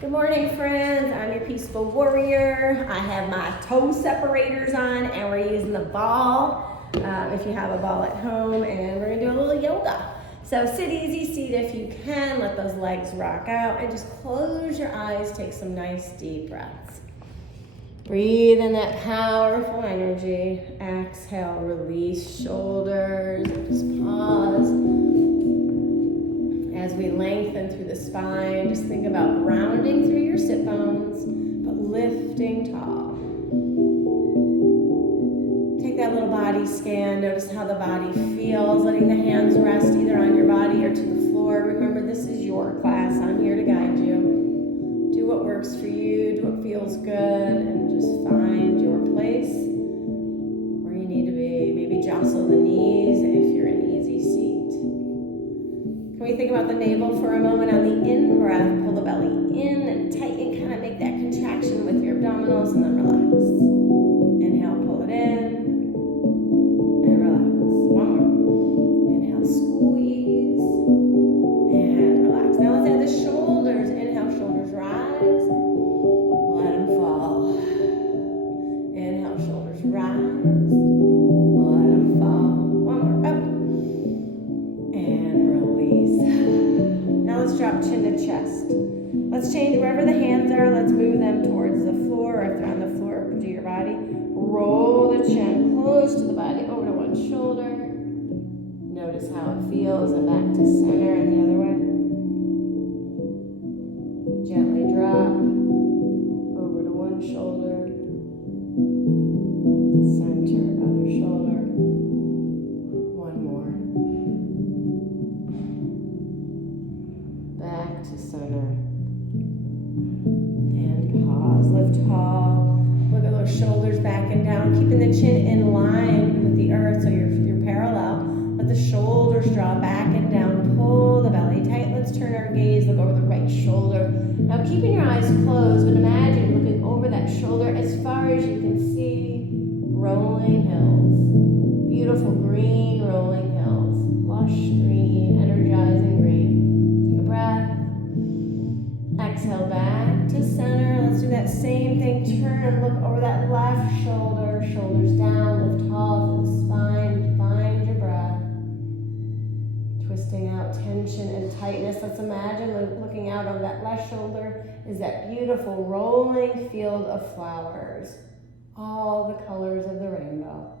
Good morning, friends. I'm your peaceful warrior. I have my toe separators on and we're using the ball, if you have a ball at home, and we're gonna do a little yoga. So sit easy, seat if you can, let those legs rock out, and just close your eyes, take some nice deep breaths. Breathe in that powerful energy. Exhale, release shoulders, and just pause. As we lengthen through the spine, just think about grounding through your sit bones, but lifting tall. Take that little body scan, notice how the body feels, letting the hands rest either on your body or to the floor. Remember, this is your class. I'm here to guide you. Do what works for you, do what feels good, and just find your place where you need to be. Maybe jostle the knees if you're in easy seat. Can we think about the navel for a moment? On the in-breath, pull the belly in and tighten, kind of make that contraction with your abdominals, and then relax. Inhale, pull it in, and relax. One more. Inhale, squeeze, and relax. Now let's add the shoulders. Inhale, shoulders rise, let them fall. Inhale, shoulders rise. Drop chin to chest. Let's change wherever the hands are. Let's move them towards the floor, or if they're on the floor, to your body. Roll the chin close to the body, over to one shoulder. Notice how it feels, and back to center and the other way. Gently drop over to one shoulder. Center, other shoulder. One more. Back to center. And pause. Lift tall. Look at those shoulders back and down. Keeping the chin in line with the earth so you're parallel. Let the shoulders draw back and down. Pull the belly tight. Let's turn our gaze. Look over the right shoulder. Now keeping your eyes closed, but imagine looking over that shoulder as far as you can see. Rolling hills. Beautiful green rolling hills. Lush green, energizing green. Take a breath. Exhale back to center. Let's do that same thing. Turn and look over that left shoulder. Shoulders down. Lift tall through the spine. Find your breath. Twisting out tension and tightness. Let's imagine looking out on that left shoulder is that beautiful rolling field of flowers. All the colors of the rainbow.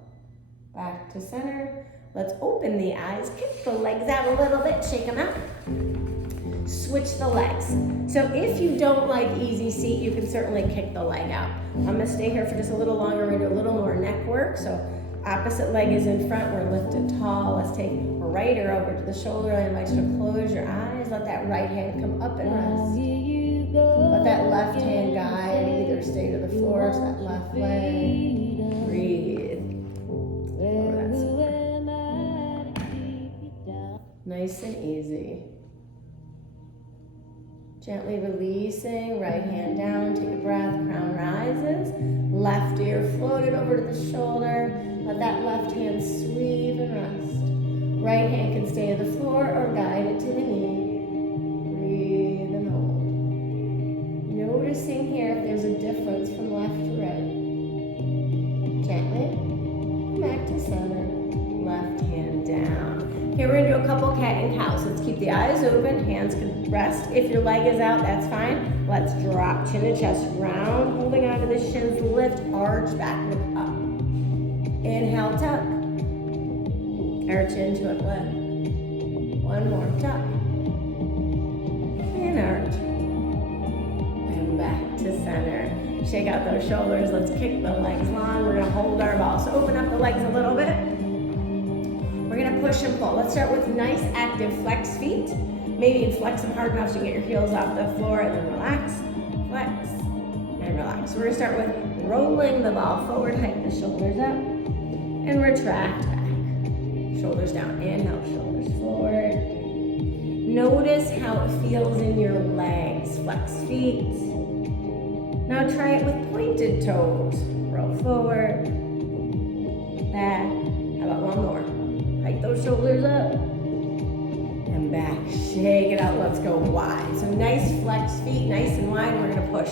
Back to center. Let's open the eyes. Kick the legs out a little bit. Shake them out. Switch the legs. So if you don't like easy seat, you can certainly kick the leg out. I'm gonna stay here for just a little longer. We're gonna do a little more neck work. So opposite leg is in front. We're lifted tall. Let's take right ear over to the shoulder. I invite you to close your eyes. Let that right hand come up and rest. Let that left hand guide. Either stay to the floor, to that left leg. Breathe. Oh, that's nice and easy. Gently releasing, right hand down, take a breath, crown rises. Left ear floated over to the shoulder. Let that left hand sweep and rest. Right hand can stay to the floor or guide it to the knee. Breathe and hold. Noticing here if there's a difference from left to right. Gently, come back to center. Left hand down. Here we're gonna do a couple cat and cows. Let's keep the eyes open, hands can rest. If your leg is out, that's fine. Let's drop chin to chest, round, holding onto the shins, lift, arch, back, look up. Inhale, tuck. Arch into it, lift. One more, tuck. And arch. And back to center. Shake out those shoulders. Let's kick the legs long. We're gonna hold our ball. So open up the legs a little bit. We're gonna push and pull. Let's start with nice active flex feet. Maybe you flex them hard enough so you get your heels off the floor, and then relax, flex, and relax. We're gonna start with rolling the ball forward, hike the shoulders up, and retract back. Shoulders down, inhale, shoulders forward. Notice how it feels in your legs. Flex feet. Now try it with pointed toes. Roll forward, back. How about one more? Hike those shoulders up. And and back. Shake it out. Let's go wide. So nice flexed feet, nice and wide. We're going to push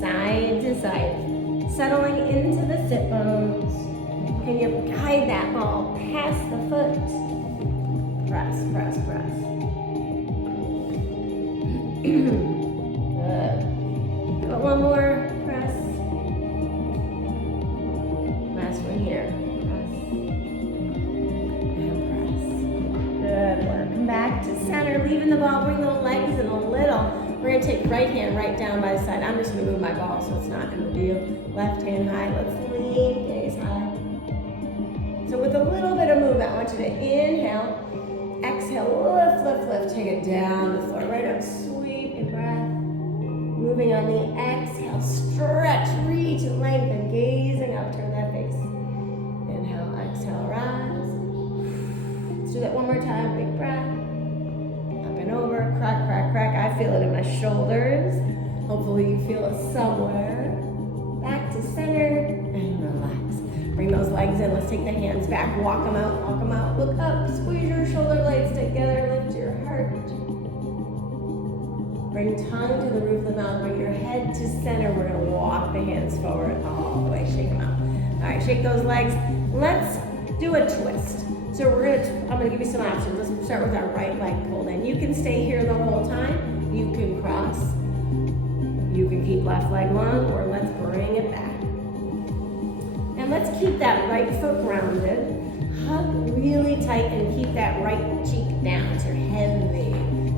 side to side. Settling into the sit bones. Can you guide that ball past the foot? Press, press, press. Good. But one more. Press. Last one here. Press. And press. Good work. Come back to center. Leaving the ball. Bring the legs in a little. We're going to take right hand right down by the side. I'm just going to move my ball so it's not going to be left hand high. Let's lean, gaze high. So with a little bit of movement, I want you to inhale, exhale, lift, lift, lift. Take it down the floor. Right up, sweep your breath. Moving on the exhale, stretch, reach, and lengthen. Gazing up, turn that face. Inhale, exhale, rise. Let's do that one more time. Big breath. Over, crack, crack, crack. I feel it in my shoulders. Hopefully you feel it somewhere. Back to center and relax. Bring those legs in. Let's take the hands back. Walk them out, walk them out. Look up, squeeze your shoulder blades together. Lift your heart. Bring tongue to the roof of the mouth. Bring your head to center. We're going to walk the hands forward all the way. Shake them out. All right, shake those legs. Let's do a twist. So I'm gonna give you some options. Let's start with our right leg pulled in. You can stay here the whole time. You can cross. You can keep left leg long, or let's bring it back. And let's keep that right foot grounded. Hug really tight and keep that right cheek down. So you're heavy.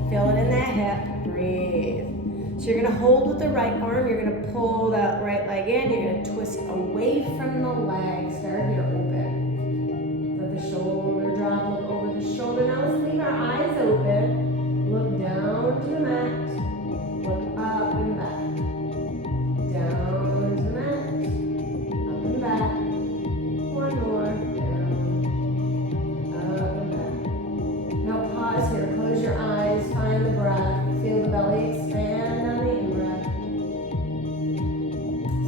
Feel it in that hip. Breathe. So you're gonna hold with the right arm. You're gonna pull that right leg in. You're gonna twist away from the leg. Start here, open. The shoulder drop, look over the shoulder. Now let's leave our eyes open. Look down to the mat. Look up and back. Down to the mat. Up and back. One more. Down. Up and back. Now pause here. Close your eyes. Find the breath. Feel the belly expand on the in-breath.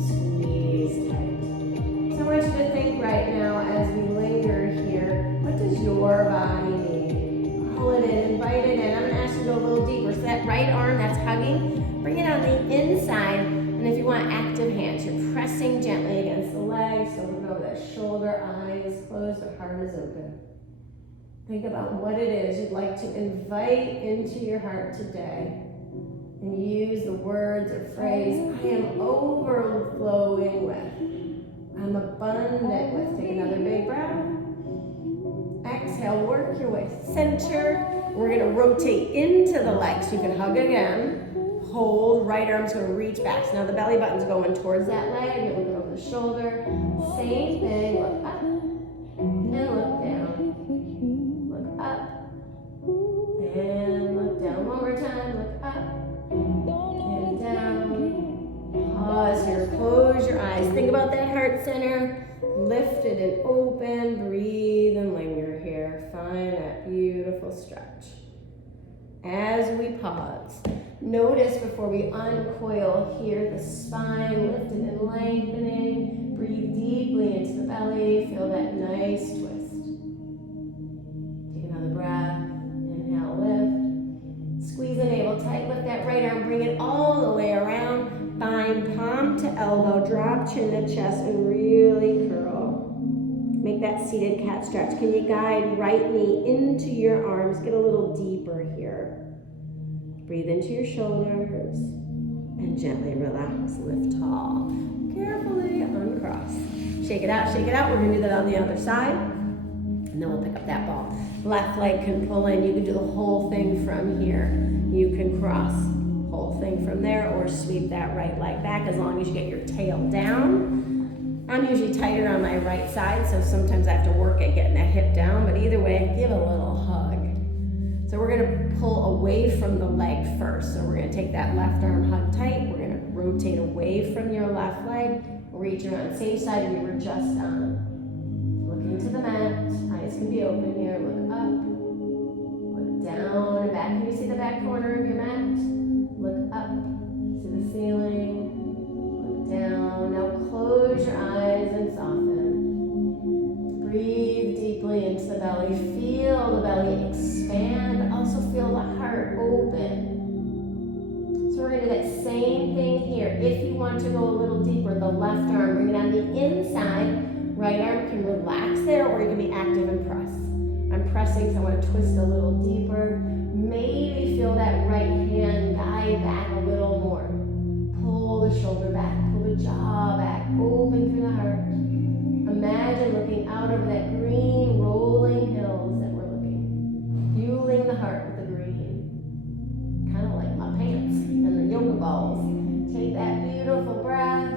Squeeze tight. So I want you to think right now as we linger here, what does your body need? Pull it in, invite it in. I'm going to ask you to go a little deeper. So that right arm that's hugging, bring it on the inside. And if you want active hands, you're pressing gently against the legs. So look over that shoulder, eyes closed, the heart is open. Think about what it is you'd like to invite into your heart today. And use the words or phrase, I am overflowing with. I'm abundant with. Take another big breath. Exhale, work your way center. We're going to rotate into the legs. You can hug again. Hold, right arm's going to reach back. So now the belly button's going towards that leg. You're looking over the shoulder. Same thing, look up and look down. Look up and look down. One more time, look up and down. Pause here, close your eyes. Think about that heart center. Lift it and open. Breathe and linger here. Find that beautiful stretch. As we pause, notice before we uncoil here the spine lifted and lengthening. Breathe deeply into the belly. Feel that nice twist. Take another breath. Inhale, lift. Squeeze the navel tight. Lift that right arm. Bring it all the way around. Bind palm to elbow. Drop chin to chest and really curl. Make that seated cat stretch. Can you guide right knee into your arms? Get a little deeper here. Breathe into your shoulders and gently relax. Lift tall. Carefully uncross. Shake it out, shake it out. We're going to do that on the other side. And then we'll pick up that ball. Left leg can pull in. You can do the whole thing from here. You can cross whole thing from there or sweep that right leg back as long as you get your tail down. I'm usually tighter on my right side, so sometimes I have to work at getting that hip down, but either way, give a little hug. So we're gonna pull away from the leg first. So we're gonna take that left arm hug tight. We're gonna rotate away from your left leg, reach around, same side we were just on. Look into the mat, eyes can be open here, look up, look down and back. Can you see the back corner of your mat? Look up to the ceiling, look down. Now close your eyes and soften. Breathe deeply into the belly. Feel the belly expand, but also So we're going to do that same thing here. If you want to go a little deeper, the left arm, bring it on the inside. Right arm can relax there, or you can be active and press. I'm pressing, so I want to twist a little deeper. Maybe feel that right hand guide back a little more. Pull the shoulder back, pull the jaw back, open through the heart. Imagine looking out over that green rolling hills that we're looking. Fueling the heart with the green. Kind of like my pants and the yoga balls. Take that beautiful breath.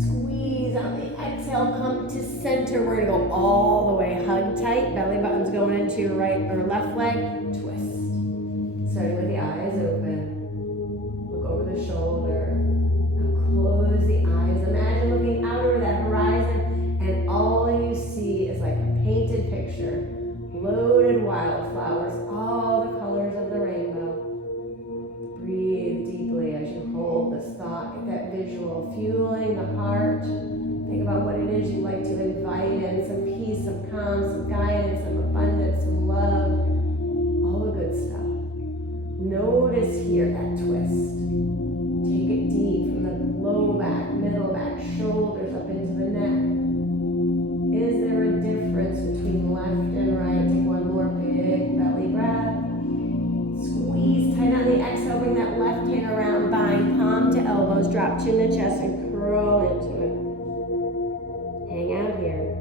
Squeeze on the exhale, come to center. We're gonna go all the way, hug tight. Belly button's going into your right or left leg. Twist. Starting with the eyes open. Look over the shoulder. Now close the eyes. Imagine looking out over that horizon, and all you see is like a painted picture. Loaded wildflowers, all the colors of the rainbow. Breathe deeply as you hold this thought. Get that visual, fueling the heart. Think about what it is you'd like to invite in. Some peace, some calm, some guidance, some abundance, some love. All the good stuff. Notice here that twist. Take it deep from the low back, middle back, shoulders up into the neck. Is there a difference between left and right? Take one more big belly breath. Squeeze tight on the exhale. Bring that left hand around, bind palm to elbows, drop chin to chest, and curl into it. Hang out here.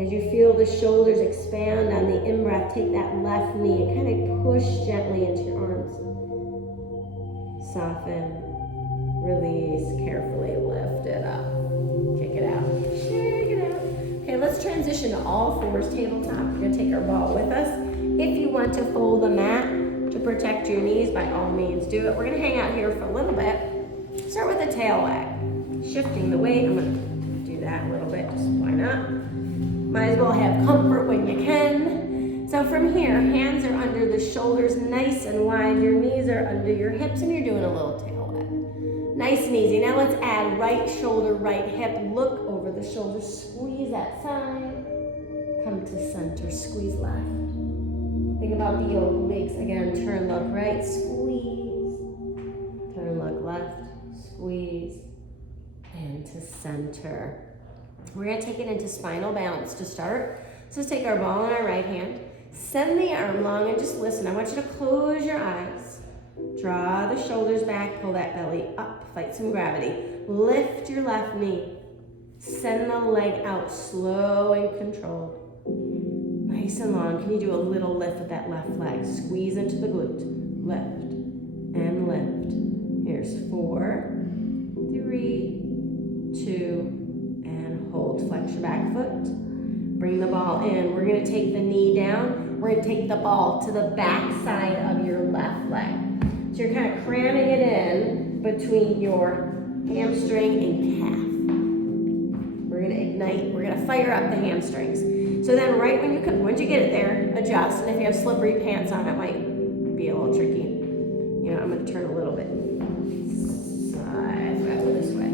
As you feel the shoulders expand on the in-breath, take that left knee and kind of push gently into your arms. Soften, release, carefully lift it up. Kick it out, shake it out. Okay, let's transition to all fours, tabletop. We're gonna take our ball with us. If you want to fold the mat to protect your knees, by all means do it. We're gonna hang out here for a little bit. Start with a tail wag. Shifting the weight, I'm gonna do that a little bit, just why not? Might as well have comfort when you can. So from here, hands are under the shoulders, nice and wide. Your knees are under your hips, and you're doing a little tail wag. Nice and easy. Now let's add right shoulder, right hip. Look over the shoulder, squeeze that side. Come to center, squeeze left. Think about the obliques. Again, turn, look right, squeeze. Turn, look left, squeeze. And to center. We're going to take it into spinal balance to start. So let's take our ball in our right hand. Send the arm long and just listen. I want you to close your eyes. Draw the shoulders back, pull that belly up, fight some gravity. Lift your left knee. Send the leg out, slow and controlled. Nice and long. Can you do a little lift with that left leg? Squeeze into the glute. Lift and lift. Here's 4, 3, 2, and hold. Flex your back foot. Bring the ball in. We're going to take the knee down. We're going to take the ball to the back side of your left leg. So you're kind of cramming it in between your hamstring and calf. We're going to ignite. We're going to fire up the hamstrings. So then right when you come, once you get it there, adjust. And if you have slippery pants on, it might be a little tricky. You know, I'm going to turn a little bit. Side, go this way.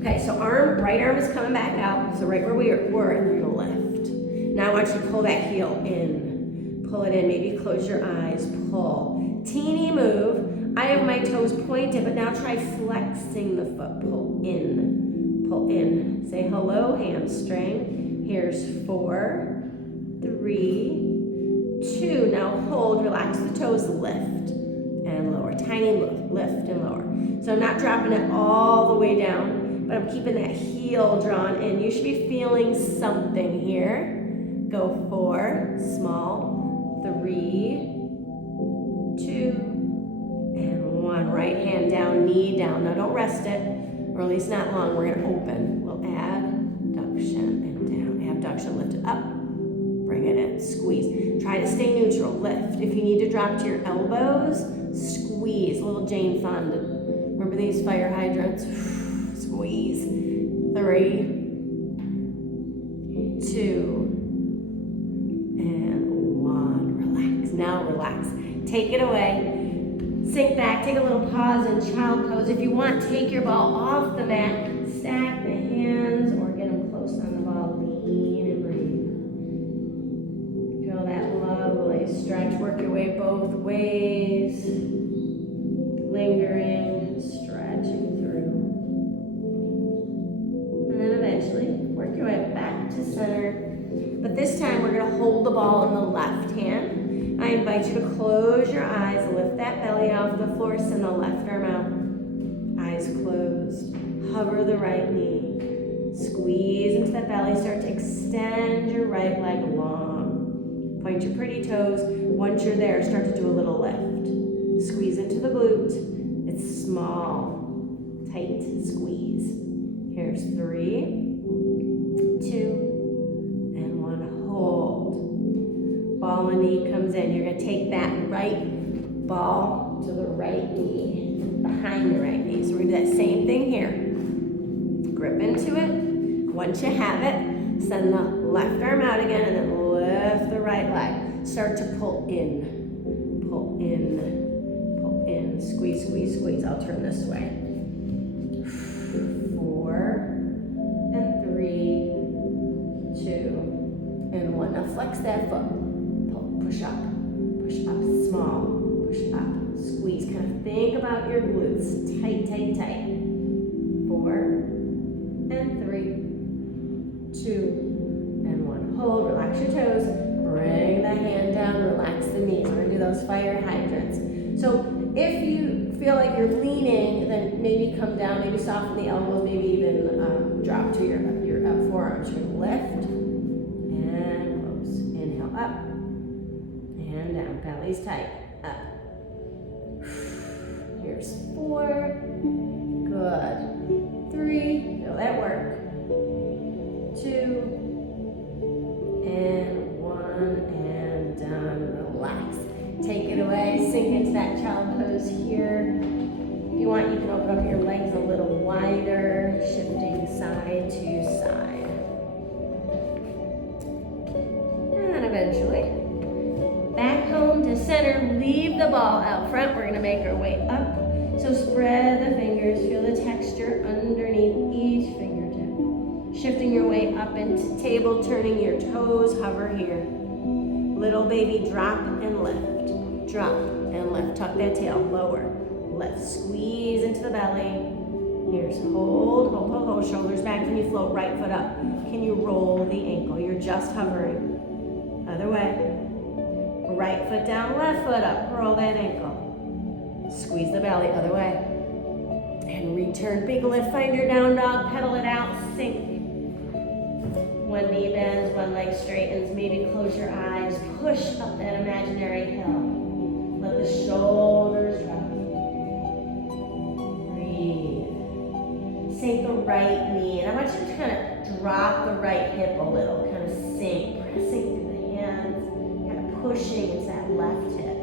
Okay, so right arm is coming back out. So right where we were, and you're going to lift. Now I want you to pull that heel in. Pull it in, maybe close your eyes, pull. Teeny move. I have my toes pointed, but now try flexing the foot. Pull in, pull in. Say hello, hamstring. Here's 4, 3, 2. Now hold, relax the toes, lift and lower. Tiny move, lift and lower. So I'm not dropping it all the way down, but I'm keeping that heel drawn in. You should be feeling something here. Go 4, small, 3, 2, and 1. Right hand down, knee down. Now don't rest it, or at least not long. We're gonna open. We'll abduction and down. Abduction, lift it up. Bring it in, squeeze. Try to stay neutral, lift. If you need to drop to your elbows, squeeze. A little Jane Fonda. Remember these fire hydrants? Squeeze. 3, 2, and 1. Relax. Now relax. Take it away. Sink back. Take a little pause in child pose. If you want, take your ball off the mat. Stack the hands or get them close on the ball. Lean and breathe. Feel that lovely stretch. Work your way both waves, lingering, stretching through. And then eventually, work your way back to center. But this time, we're going to hold the ball in the left hand. I invite you to close your eyes, lift that belly off the floor, send the left arm out. Eyes closed. Hover the right knee. Squeeze into that belly. Start to extend your right leg long. Point your pretty toes. Once you're there, start to do a little lift. Squeeze into the glute. It's small, tight squeeze. Here's 3, 2, and 1. Hold. Ball and knee comes in. You're going to take that right ball to the right knee, behind the right knee. So we're going to do that same thing here. Grip into it. Once you have it, send the left arm out again and then lift the right leg. Start to pull in. Pull in. Pull in. Squeeze, squeeze, squeeze. I'll turn this way. 4 and 3, 2, and 1. Now flex that foot. Pull, push up. Push up. Small. Push up. Squeeze. Kind of think about your glutes. Tight, tight, tight. 4 and 3, 2, and 1. Hold, relax your toes, bring the hand down, relax the knees. We're gonna do those fire hydrants. So if you feel like you're leaning, then maybe come down, maybe soften the elbows, maybe even drop to your forearms. You're gonna lift and close. Inhale up and down, belly's tight, up. Here's 4, good. 3, feel that work. 2, and 1, and done. Relax. Take it away. Sink into that child pose here. If you want, you can open up your legs a little wider, shifting side to side. And eventually, back home to center. Leave the ball out front. We're going to make our way up. So spread the fingers. Feel the texture underneath each fingertip. Shifting your way up into table, turning your toes, hover here. Little baby, drop and lift. Drop and lift. Tuck that tail, lower, lift. Squeeze into the belly. Here's hold, hold, hold, hold. Shoulders back. Can you float right foot up? Can you roll the ankle? You're just hovering. Other way. Right foot down, left foot up. Roll that ankle. Squeeze the belly, other way. And return, big lift, find your down dog, pedal it out, sink. One knee bends, one leg straightens, maybe close your eyes, push up that imaginary hill. Let the shoulders drop. Breathe. Sink the right knee, and I want you to kind of drop the right hip a little, kind of sink, pressing through the hands, kind of pushing into that left hip.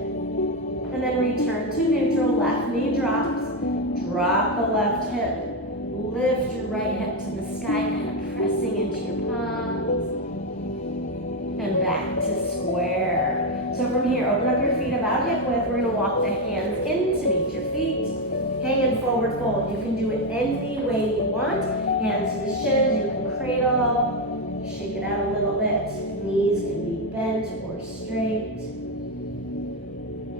And then return to neutral, left knee drops, drop the left hip, lift your right hip to the sky, kind of pressing into your palms, and back to square. So from here, open up your feet about hip width. We're gonna walk the hands in to meet your feet, hanging forward fold. You can do it any way you want. Hands to the shins, you can cradle, shake it out a little bit. Knees can be bent or straight.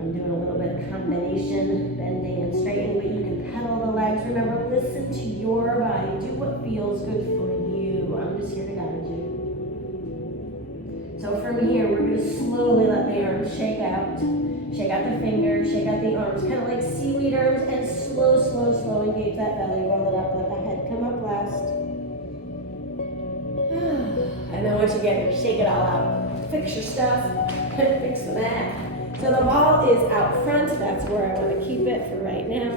I'm doing a little bit of combination, bending and straightening, but you can pedal the legs. Remember, listen to your body. Do what feels good for you. I'm just here to guide you. So from here, we're going to slowly let the arms shake out. Shake out the fingers, shake out the arms, kind of like seaweed arms, and slow, slow, slow, engage that belly, roll it up, let the head come up last. And then once you get here, shake it all out. Fix your stuff, fix the mat. So the ball is out front. That's where I want to keep it for right now.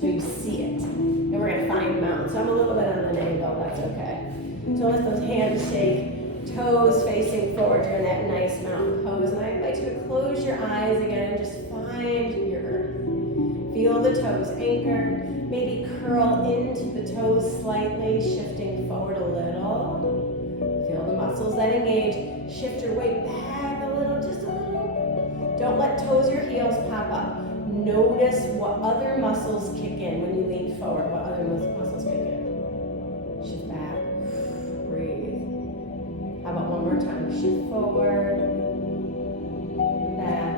So you see it. And we're going to find mount. So I'm a little bit on an angle. That's okay. So let those hands shake. Toes facing forward. You're in that nice mountain pose. And I invite you to close your eyes again and just find your earth. Feel the toes anchor. Maybe curl into the toes slightly, shifting forward a little. Feel the muscles that engage. Shift your weight back a little, just a little. Don't let toes or heels pop up. Notice what other muscles kick in when you lean forward. What other muscles kick in? Shift back. Breathe. How about one more time? Shift forward. Back.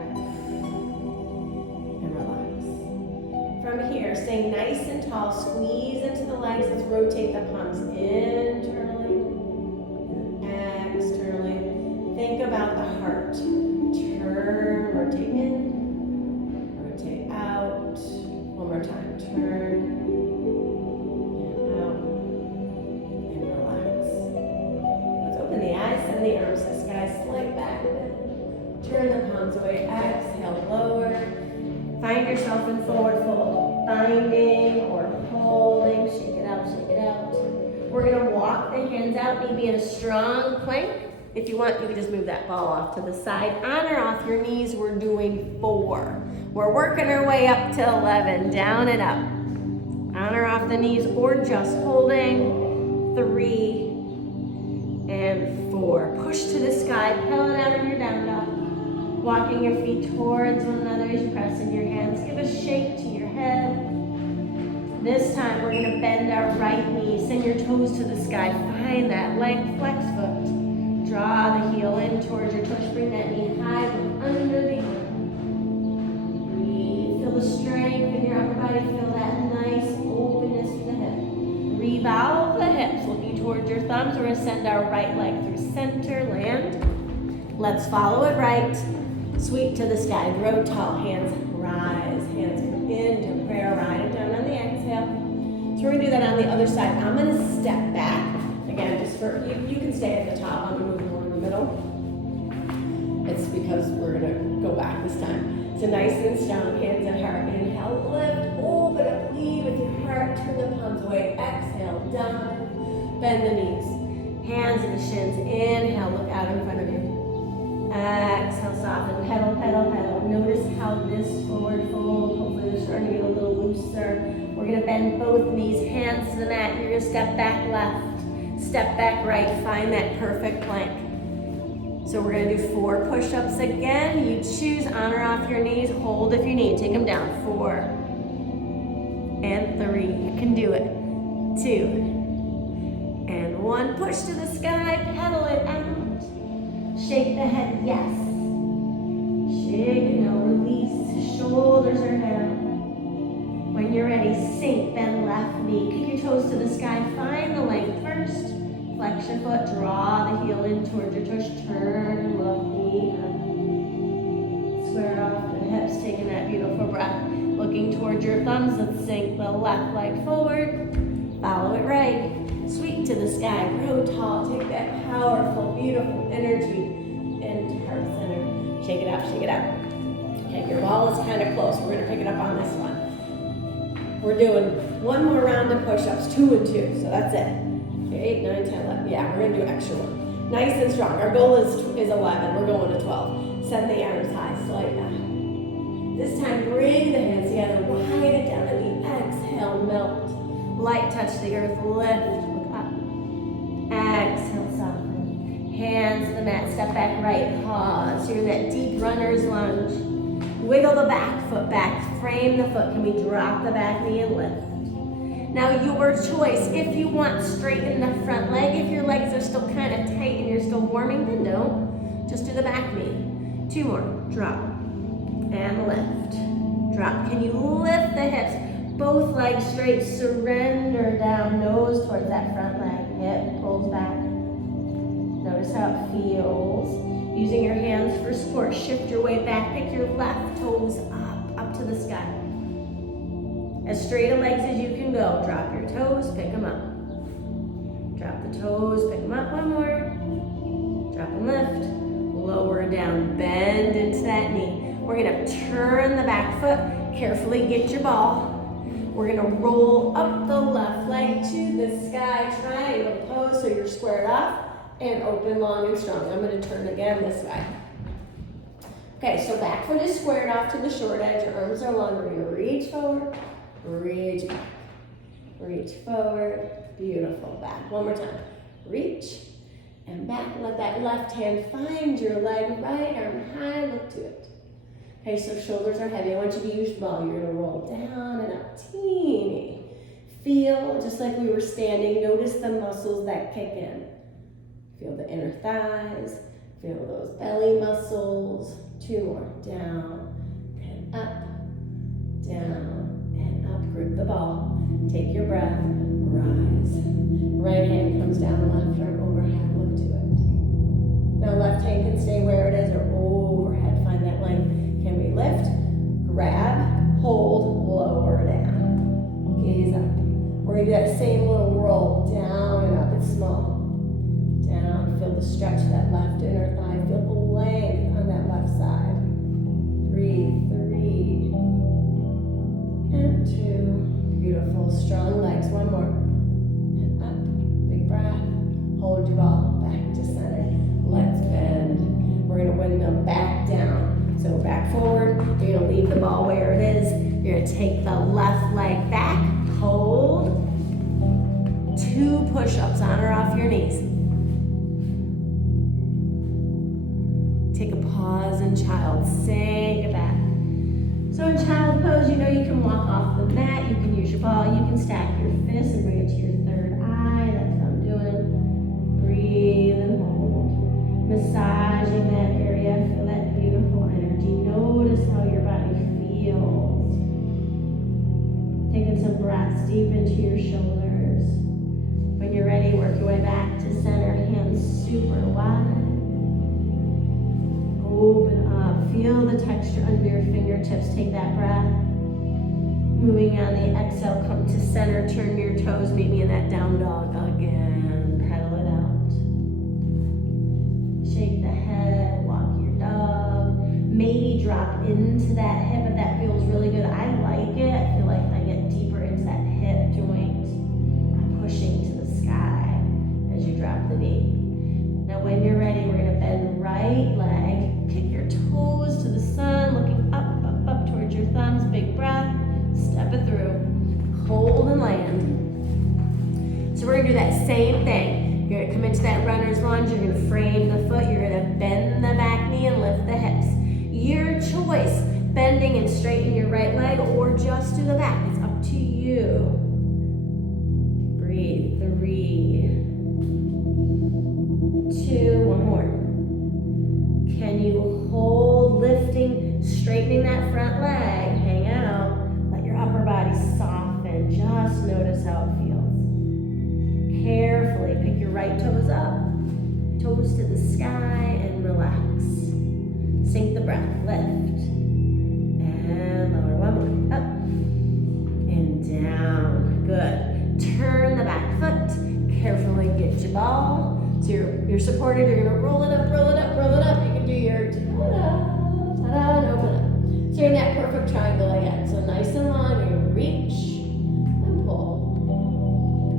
staying nice and tall. Squeeze into the legs. Let's rotate the palms internally and externally. Think about the heart. Turn, rotate in, rotate out. One more time. Turn and out and relax. Let's open the eyes, send the arms to the sky, slight back bend. Turn the palms away. Exhale, lower. Find yourself in forward fold. Binding or holding. Shake it out, shake it out. We're going to walk the hands out, maybe in a strong plank. If you want, you can just move that ball off to the side. On or off your knees, we're doing 4. We're working our way up to 11, down and up. On or off the knees, or just holding. 3 and 4. Push to the sky, pedal it out in your down dog. Walking your feet towards one another as you press in your hands. Give a shake to your head. This time, we're gonna bend our right knee. Send your toes to the sky. Find that length, flex foot. Draw the heel in towards your tush. Bring that knee high, look under the arm. Breathe. Feel the strength in your upper body. Feel that nice openness to the hip. Revolve the hips, looking towards your thumbs. We're gonna send our right leg through center, land. Let's follow it right. Sweep to the sky, grow tall, hands rise. Hands come into prayer, ride it down on the exhale. So we're gonna do that on the other side. I'm gonna step back. Again, just for, you can stay at the top, I'm gonna move more in the middle. It's because we're gonna go back this time. So nice and strong, hands and heart. Inhale, lift, open up, lead with your heart, turn the palms away. Exhale, down, bend the knees. Hands and the shins, inhale, look out in front of you. Exhale, soften, pedal, pedal, pedal. Notice how this forward fold, hopefully they're starting to get a little looser. We're gonna bend both knees, hands to the mat. You're gonna step back left. Step back right, find that perfect plank. So we're gonna do 4 push-ups again. You choose on or off your knees, hold if you need, take them down. 4 and 3, you can do it. 2 and 1, push to the sky, pedal it out. Shake the head, yes. Shake, no, release, shoulders are down. When you're ready, sink, bend left knee. Kick your toes to the sky, find the length first. Flex your foot, draw the heel in towards your tush, turn, look, knee up. Square off the hips, taking that beautiful breath. Looking towards your thumbs, let's sink the left leg forward. Follow it right. Sweep to the sky, grow tall, take that powerful, beautiful energy into heart center. Shake it out, shake it out. Okay, your ball is kind of close. We're gonna pick it up on this one. We're doing 1 more round of push-ups, 2 and 2, so that's it. 8, 9, 10, 11. Yeah, we're gonna do an extra one. Nice and strong. Our goal is 11. We're going to 12. Send the arms high, slight back. This time, bring the hands together, wide it down, and the exhale, melt. Light touch the earth, lift, look up. Exhale, soften. Hands to the mat, step back right, pause. You're in that deep runner's lunge. Wiggle the back foot back, frame the foot. Can we drop the back knee and lift? Now your choice, if you want straighten the front leg, if your legs are still kind of tight and you're still warming, then don't. Just do the back knee. 2 more, drop and lift. Drop, can you lift the hips? Both legs straight, surrender down, nose towards that front leg. Hip pulls back. Notice how it feels. Using your hands for support, shift your weight back, pick your left toes up to the sky. As straight a legs as you can go. Drop your toes, pick them up. Drop the toes, pick them up, 1 more. Drop and lift. Lower down, bend into that knee. We're gonna turn the back foot, carefully get your ball. We're gonna roll up the left leg to the sky, triangle pose so you're squared off and open long and strong. I'm gonna turn again this way. Okay, so back foot is squared off to the short edge, your arms are long, we're gonna reach forward, reach back, reach forward, beautiful, back, 1 more time. Reach and back, let that left hand find your leg, right arm high, look to it. Okay, so shoulders are heavy. I want you to use the ball. You're gonna roll down and up, teeny. Feel, just like we were standing, notice the muscles that kick in. Feel the inner thighs, feel those belly muscles. 2 more, down and up, and up. Grip the Take your breath, rise. Right hand comes down, left arm overhead, look to it. Now left hand can stay where it is or overhead, find that length. Can we lift, grab, hold, lower down. Gaze up. We're gonna do that same little roll, down and up, it's small. Down, feel the stretch of that left inner thigh, feel the length on that left side. Breathe, 3 and 2. Beautiful, strong legs, one more. And up, big breath. Hold your ball back to center. Let's bend. We're gonna windmill back down. So back forward, you're gonna leave the ball where it is. You're gonna take the left leg back, hold. 2 push-ups on or off your knees. Take a pause in child, sink it back. So in child pose, you know you can walk off the mat, you can use your ball, you can stack your fists and bring it to your third eye. That's what I'm doing. Breathe and hold. Massaging that area, feel that beautiful energy. Notice how your body feels. Taking some breaths deep into your shoulders. When you're ready, work your way back to center, hands super wide. Open up, feel the texture under your fingertips, take that breath. Moving on the exhale, come to center, turn your toes, meet me in that down dog again, pedal it out. Shake the head, walk your dog, maybe drop into that hip if that feels really good. I like it, I feel like I get deeper into that hip joint. I'm pushing to the sky as you drop the knee. Now when you're ready, we're gonna bend right leg, kick your toes to the sun, looking up, up, up towards your thumbs, big breath, step it through, hold and land. So we're gonna do that same thing. You're gonna come into that runner's lunge, you're gonna frame the foot, you're gonna bend the back knee and lift the hips. Your choice, bending and straightening your right leg or just do the back, it's up to you. Breathe, 3, 2, one more. Can you hold, lifting, straightening that front leg, hang out, let your upper body soften, just notice how it feels. Carefully pick your right toes up, toes to the sky, and relax. Sink the breath, lift, and lower, one more, up, and down, good. Turn the back foot, carefully get your ball. So you're supported, you're gonna roll it up, roll it up, roll it up. You can do your ta-da, ta-da, and open up. So you're in that perfect triangle again. So nice and long, you're gonna reach and pull.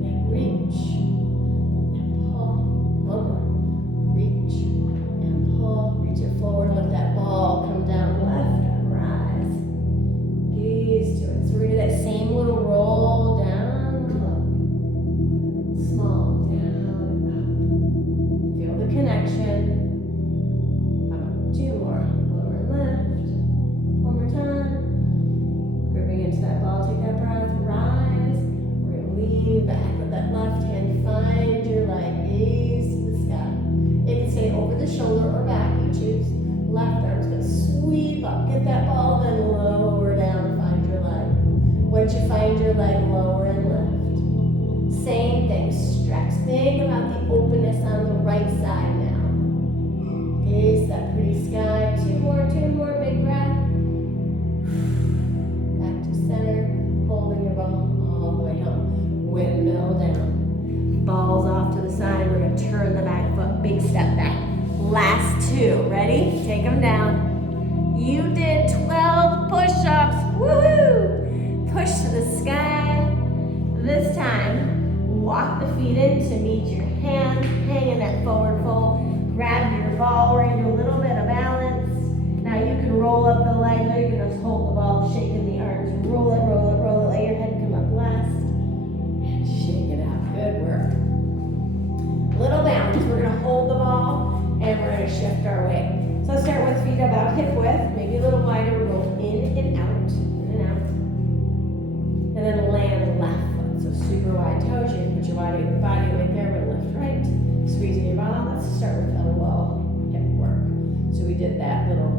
And reach and pull. One more. Reach and pull. Reach it forward, lift that ball, come down left and rise. Gaze to it. So we're gonna do that same little roll down, low. Small. Connection. How about 2 more? Lower and lift. One more time. Gripping into that ball, take that breath, rise. We're gonna lean back with that left hand. Find your leg, gaze to the sky. It can stay over the shoulder or back, you choose. Left arm's gonna sweep up, get that ball, then lower down, find your leg. Once you find your leg, lower and lift. Same thing, stretch. Think about the openness on the right side now. Gaze that pretty sky. 2 more, big breath. Back to center, holding your ball all the way home. Windmill down. Balls off to the side. We're gonna turn the back foot, big step back. Last 2, ready? Take them down. You did 12 push-ups, woohoo! Push to the sky. This time, walk the feet in to meet your hands, hang in that forward fold, grab your ball, we're gonna do a little bit of balance. Now you can roll up the leg, or you can just hold the ball, shaking the arms, roll it, roll it, roll it, let your head come up last, and shake it out, good work. Little balance, we're gonna hold the ball, and we're gonna shift our weight. So start with feet about hip width, maybe a little wider, roll in and out, and then land left. So super wide toes, you can put your body weight there, but lift right, squeezing your ball. Let's start with a low hip work. So we did that little,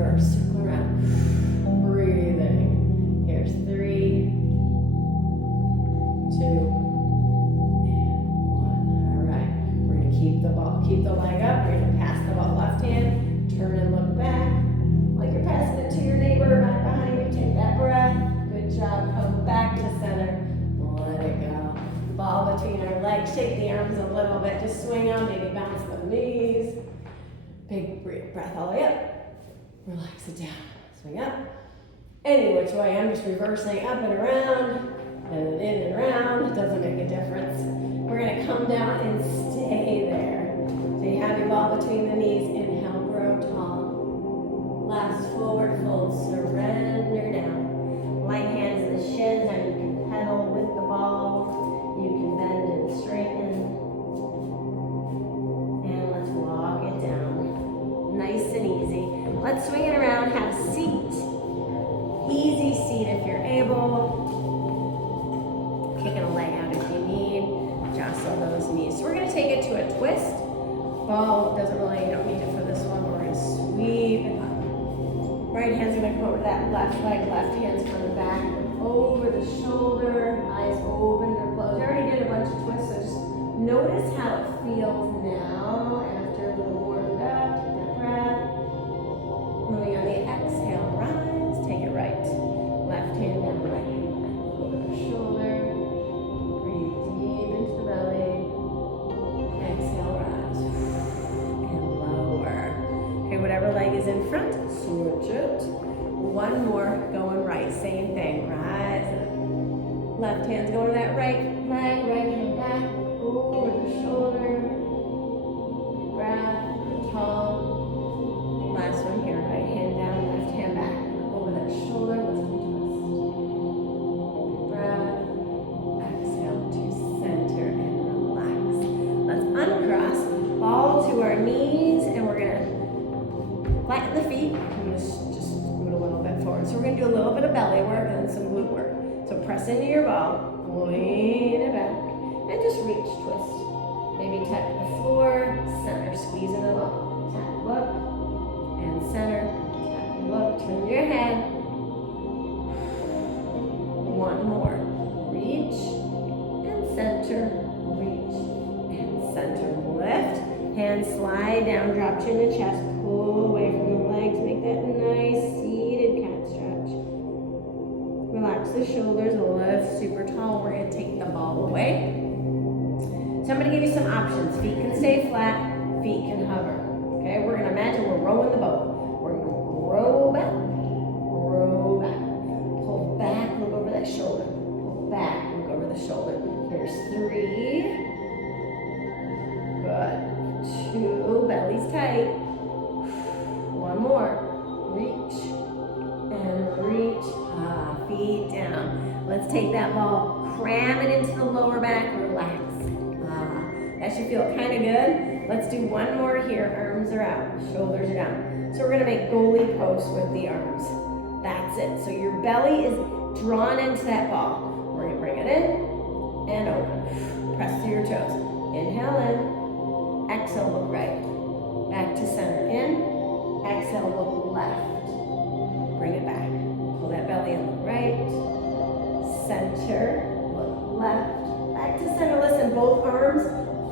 reverse, circle around. Breathing. Here's 3, 2, and 1. All right. We're gonna keep the leg up. We're gonna pass the ball left hand, turn and look back. Like you're passing it to your neighbor right behind you. Take that breath. Good job. Come back to center. Let it go. Ball between our legs. Shake the arms a little bit. Just swing them. Maybe bounce the knees. Big breath all the way up. Relax it down. Swing up. Any which way. I'm just reversing up and around. And in and around. It doesn't make a difference. We're going to come down and stay there. So you have your ball between the knees. Inhale, grow tall. Last forward fold. Surrender down. Light hands to the shins. Now you can pedal with the ball. You can bend and straighten. And let's walk it down. Nice and easy. Let's swing it around. Have a seat. Easy seat if you're able. Kicking a leg out if you need. Jostle those knees. So we're going to take it to a twist. Ball doesn't really, you don't need it for this one. We're going to sweep it up. Right hand's going to come over that left leg. Left hand's coming back. Over the shoulder. Eyes open or closed. I already did a bunch of twists, so just notice how it feels now after a little warmed up. Take that breath. Moving on the exhale, rise. Take it right. Left hand down, right hand back. Over the shoulder. Breathe deep into the belly. Exhale, rise. And lower. Okay, whatever leg is in front, switch it. One more going right. Same thing. Rise up. Left hand's going to that right leg. Right hand back. Over the shoulder. Breath. Tall. Last one here. Right hand down. Left hand back. Over that shoulder. Let's twist. Breath. Exhale to center and relax. Let's uncross. Ball to our knees. And we're going to flatten the feet. I'm going to just scoot a little bit forward. So we're going to do a little bit of belly work and then some glute work. So press into your ball, lean it back, and just reach, twist. Maybe tap the floor, center, squeeze in the ball. Tap, look, and center, tap, look, turn your head. One more. Reach, and center, reach, and center. Lift, hands slide down, drop chin to chest, pull away from the legs, make that nice seated cat stretch. Relax the shoulders, lift super tall. We're going to take the ball away. So I'm going to give you some options. Feet can stay flat, feet can hover. Okay, we're going to imagine we're rowing the boat. We're going to row back, pull back, look over that shoulder. Pull back, look over the shoulder. Here's 3. Good. 2, belly's tight. 1 more. Reach and reach. Feet down. Let's take that ball, cram it into the lower back, relax. That should feel kind of good. Let's do one more here. Arms are out, shoulders are down. So we're gonna make goalie post with the arms. That's it. So your belly is drawn into that ball. We're gonna bring it in and open. Press to your toes. Inhale in, exhale, look right. Back to center, in, exhale, look left. Bring it back. Pull that belly in, look right, center, look left, back to center. Listen, both arms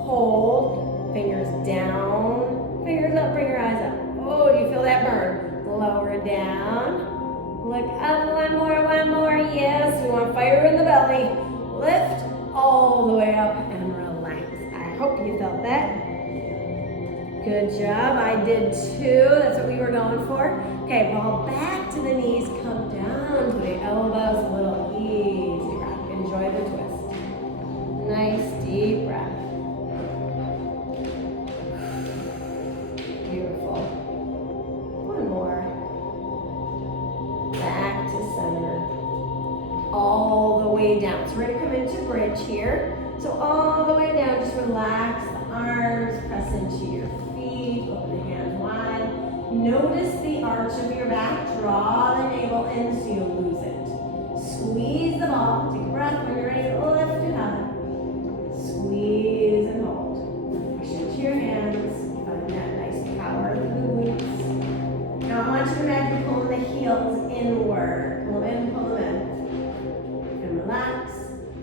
hold, fingers down, fingers up, bring your eyes up. Oh, do you feel that burn? Lower down, look up, one more, yes, we want fire in the belly. Lift all the way up and relax. I hope you felt that. Good job, I did too. That's what we were going for. Okay, ball back to the knees, come down to the elbows, a little easy rock. Enjoy the twist. Nice deep breath. Beautiful. One more. Back to center. All the way down. So we're gonna come into bridge here. So all the way down, just relax the arms, press into your feet, open the hands wide. Notice the arch of your back. Draw the navel in so you lose it. Squeeze the ball. Take a breath. When you're ready, lift it up. Squeeze and hold. Push into your hands. Find that nice power in the glutes. Now I want you to imagine inward. Pull them in, pull them in. And relax.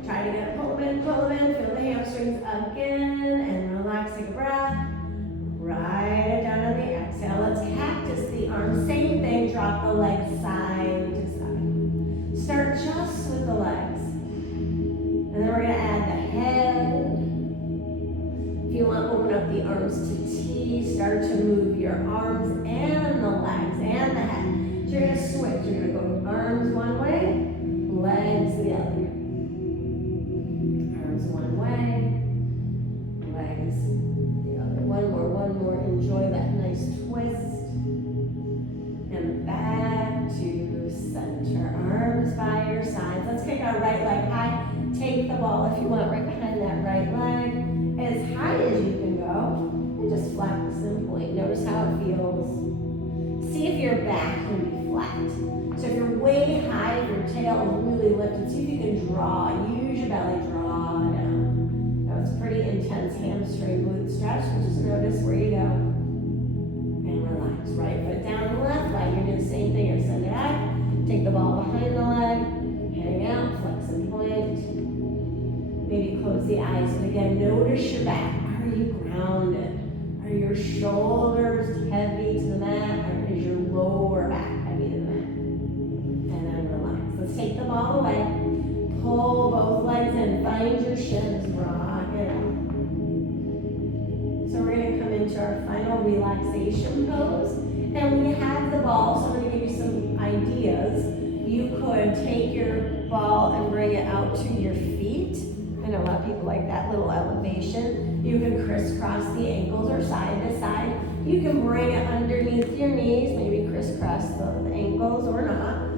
Try to get, pull them in, pull them in. Feel the hamstrings again. And relax, take a breath. Write it down on the exhale. Let's cactus the arms. Same thing, drop the legs side to side. Start just with the legs. And then we're gonna add the head. If you want, open up the arms to T. Start to move your arms and the legs and the head. So you're gonna switch. You're gonna go arms one way, legs the other. Arms one way, legs the other. One more. Enjoy that nice twist. And back to center. Arms by your sides. Let's kick our right leg high. Take the ball if you want right behind that right leg. As high as you can go. And just flex and point. Notice how it feels. See if your back can be flat. So if you're way high, if your tail is really lifted, see if you can draw. Use your belly, draw down. That was pretty intense hamstring glute stretch, but just notice where you go. And relax. Right foot down, left leg. You're doing the same thing. You're send it out. Take the ball behind the leg. Hang out, flex and point. Maybe close the eyes. And again, notice your back. Are you grounded? Are your shoulders heavy to the mat? Or is your lower back heavy to the mat? And then relax. Let's take the ball away. Pull both legs in. Find your shins. Rock it out. So we're going to come into our final relaxation pose. And we have the ball, so I'm going to give you some ideas. You could take your ball and bring it out to your feet. I know a lot of people like that little elevation. You can crisscross the ankles or side to side. You can bring it underneath your knees, maybe crisscross the ankles or not.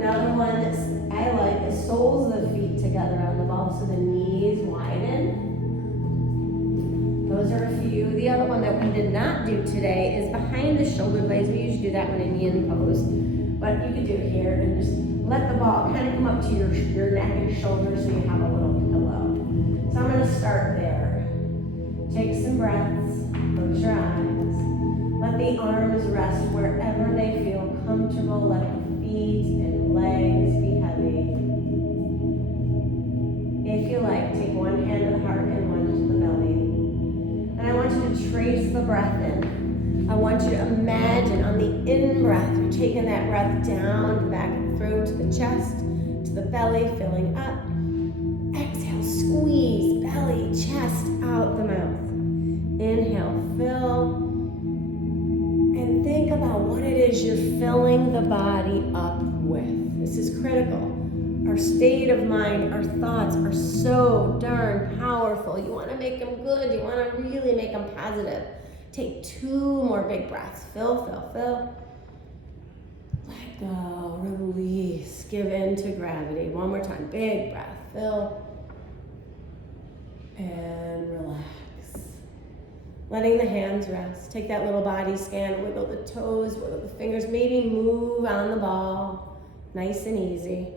Another one that I like is soles of the feet together on the ball so the knees widen. Those are a few. The other one that we did not do today is behind the shoulder blades. We usually do that one in yin pose. But you could do it here and just let the ball kind of come up to your neck and shoulders so you have a little pillow. So I'm going to start there. Take some breaths. Close your eyes. Let the arms rest wherever they feel comfortable. Let the feet and legs be heavy. If you like, take one hand to the heart and one to the belly. And I want you to trace the breath in. I want you to imagine on the in-breath, you're taking that breath down to the back of the throat, to the chest, to the belly, filling up. Exhale, squeeze, belly, chest, out the mouth. Inhale, fill. And think about what it is you're filling the body up with. This is critical. Our state of mind, our thoughts are so darn powerful. You want to make them good. You want to really make them positive. Take 2 more big breaths. Fill, fill, fill. Let go, release, give in to gravity. One more time, big breath. Fill and relax. Letting the hands rest. Take that little body scan, wiggle the toes, wiggle the fingers, maybe move on the ball. Nice and easy.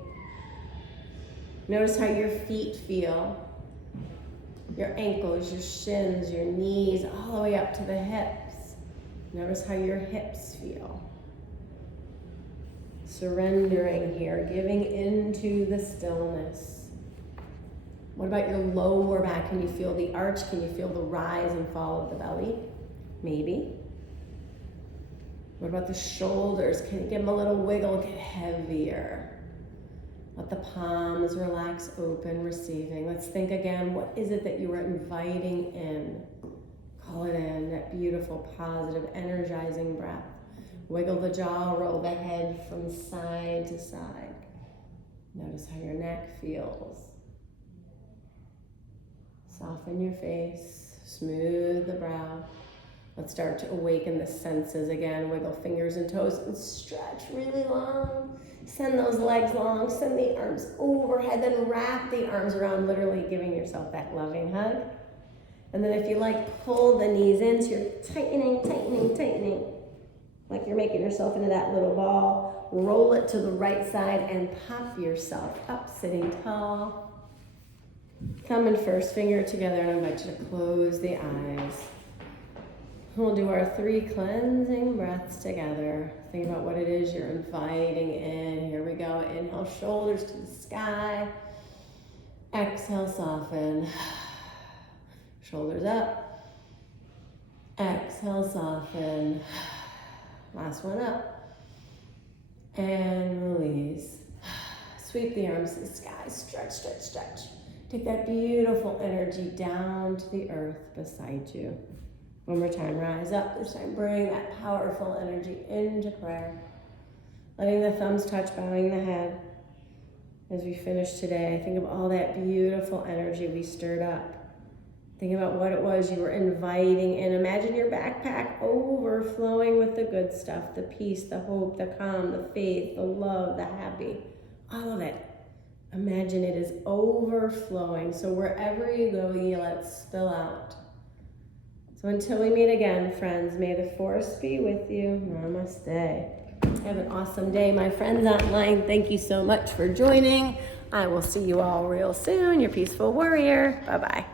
Notice how your feet feel. Your ankles, your shins, your knees, all the way up to the hips. Notice how your hips feel. Surrendering here, giving into the stillness. What about your lower back? Can you feel the arch? Can you feel the rise and fall of the belly? Maybe. What about the shoulders? Can you give them a little wiggle, get heavier? Let the palms relax, open, receiving. Let's think again, what is it that you are inviting in? Call it in, that beautiful, positive, energizing breath. Wiggle the jaw, roll the head from side to side. Notice how your neck feels. Soften your face, smooth the brow. Let's start to awaken the senses again. Wiggle fingers and toes and stretch really long. Send those legs long, send the arms overhead, then wrap the arms around, literally giving yourself that loving hug. And then if you like, pull the knees in, so you're tightening, tightening, tightening. Like you're making yourself into that little ball. Roll it to the right side and pop yourself up, sitting tall. Thumb and first finger together, and I invite you to close the eyes. We'll do our 3 cleansing breaths together. Think about what it is you're inviting in. Here we go. Inhale, shoulders to the sky. Exhale, soften. Shoulders up. Exhale, soften. Last one up. And release. Sweep the arms to the sky. Stretch, stretch, stretch. Take that beautiful energy down to the earth beside you. One more time, rise up. This time, bring that powerful energy into prayer. Letting the thumbs touch, bowing the head. As we finish today, think of all that beautiful energy we stirred up. Think about what it was you were inviting in. Imagine your backpack overflowing with the good stuff, the peace, the hope, the calm, the faith, the love, the happy, all of it. Imagine it is overflowing. So wherever you go, you let it spill out. So until we meet again, friends, may the force be with you. Namaste. Have an awesome day, my friends online. Thank you so much for joining. I will see you all real soon. Your peaceful warrior. Bye-bye.